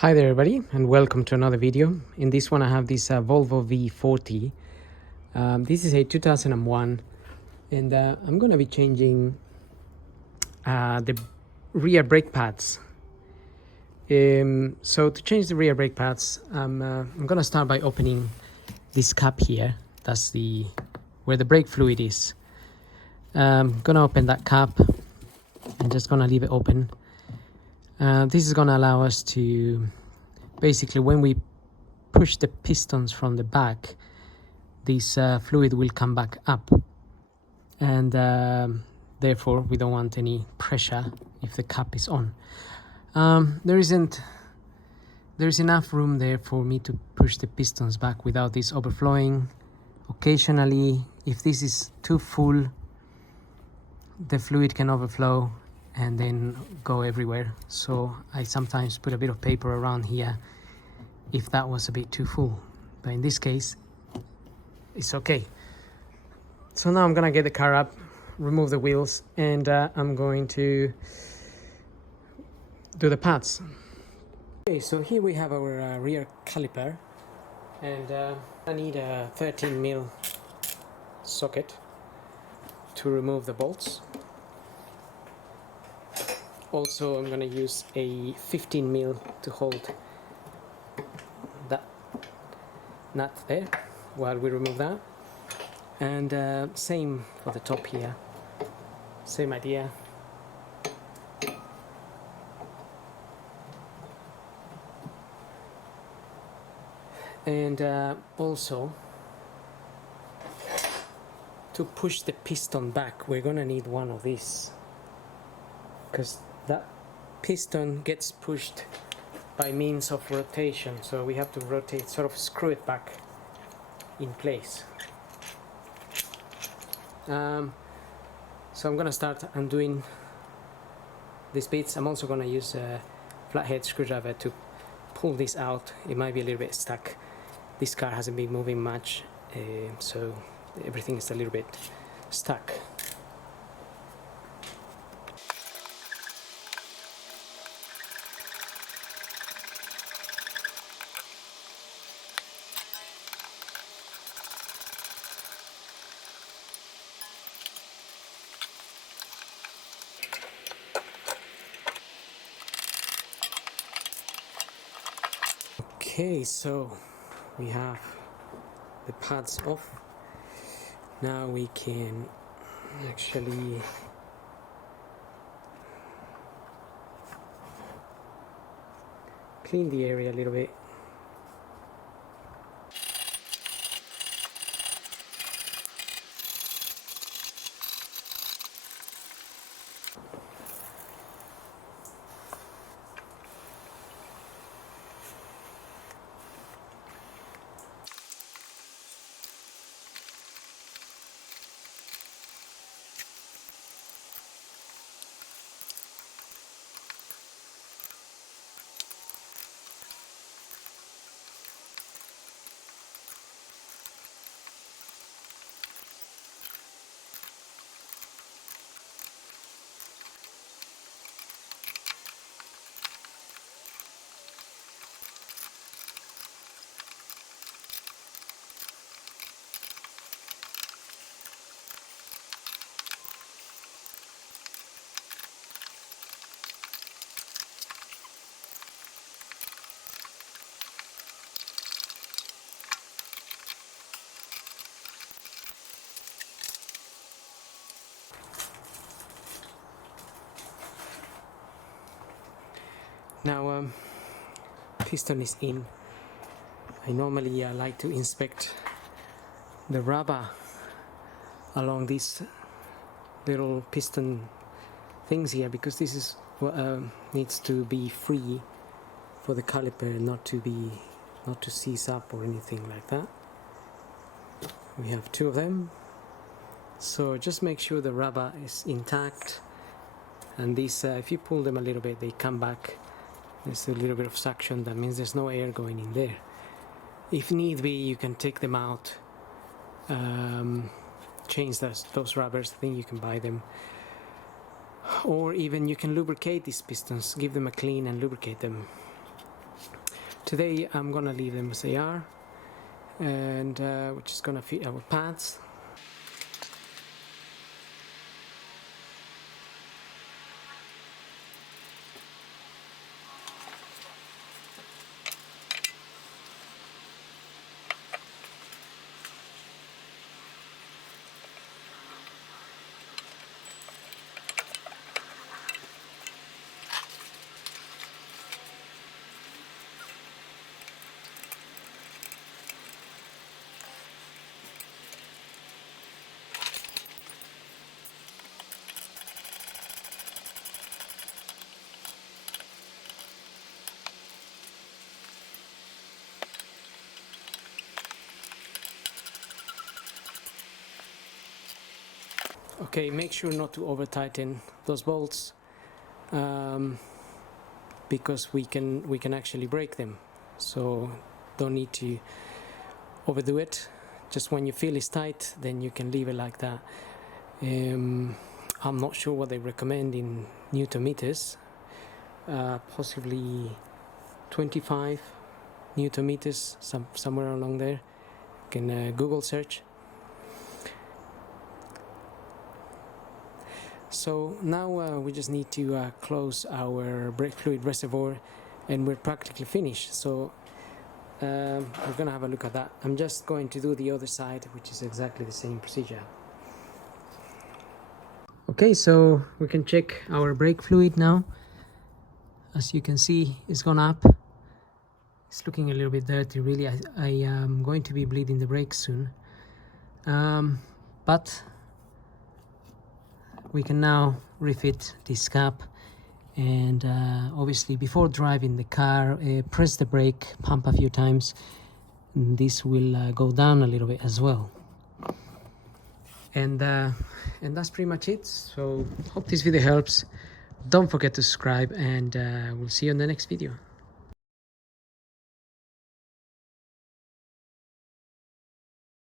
Hi there everybody and welcome to another video. In this one I have this Volvo V40. This is a 2001 and I'm going to be changing the rear brake pads. So to change the rear brake pads I'm going to start by opening this cap here. That's where the brake fluid is. I'm going to open that cap and just going to leave it open. This is going to allow us to basically, when we push the pistons from the back, this fluid will come back up, and therefore we don't want any pressure if the cap is on. There's enough room there for me to push the pistons back without this overflowing. Occasionally, if this is too full, the fluid can overflow and then go everywhere. So I sometimes put a bit of paper around here if that was a bit too full, but in this case it's okay. So now I'm gonna get the car up, remove the wheels, and I'm going to do the pads. Okay, so here we have our rear caliper, and I need a 13mm socket to remove the bolts. Also, I'm going to use a 15mm to hold that nut there while we remove that. And same for the top here. Same idea. And also, to push the piston back, we're going to need one of these, because that piston gets pushed by means of rotation, so we have to rotate, sort of screw it back in place. So I'm gonna start undoing these bits. I'm also gonna use a flathead screwdriver to pull this out. It might be a little bit stuck. This car hasn't been moving much, so everything is a little bit stuck. Okay, so we have the pads off. Now we can actually clean the area a little bit. Now piston is in. I normally like to inspect the rubber along these little piston things here, because this is what needs to be free for the caliper not to seize up or anything like that. We have two of them, so just make sure the rubber is intact, and these if you pull them a little bit, they come back. There's a little bit of suction, that means there's no air going in there. If need be, you can take them out, change those rubbers. I think you can buy them, or even you can lubricate these pistons, give them a clean and lubricate them. Today I'm gonna leave them as they are, and we're just gonna fit our pads. Okay, make sure not to over tighten those bolts, because we can actually break them, so don't need to overdo it. Just when you feel it's tight, then you can leave it like that. I'm not sure what they recommend in Newton meters, possibly 25 Newton meters, somewhere along there. You can Google search. So now we just need to close our brake fluid reservoir, and we're practically finished. So we're gonna have a look at that. I'm just going to do the other side, which is exactly the same procedure. Okay, so we can check our brake fluid now. As you can see, it's gone up. It's looking a little bit dirty, really. I am going to be bleeding the brakes soon, but we can now refit this cap, and obviously before driving the car, press the brake, pump a few times, and this will go down a little bit as well. And that's pretty much it. So hope this video helps. Don't forget to subscribe, and we'll see you in the next video.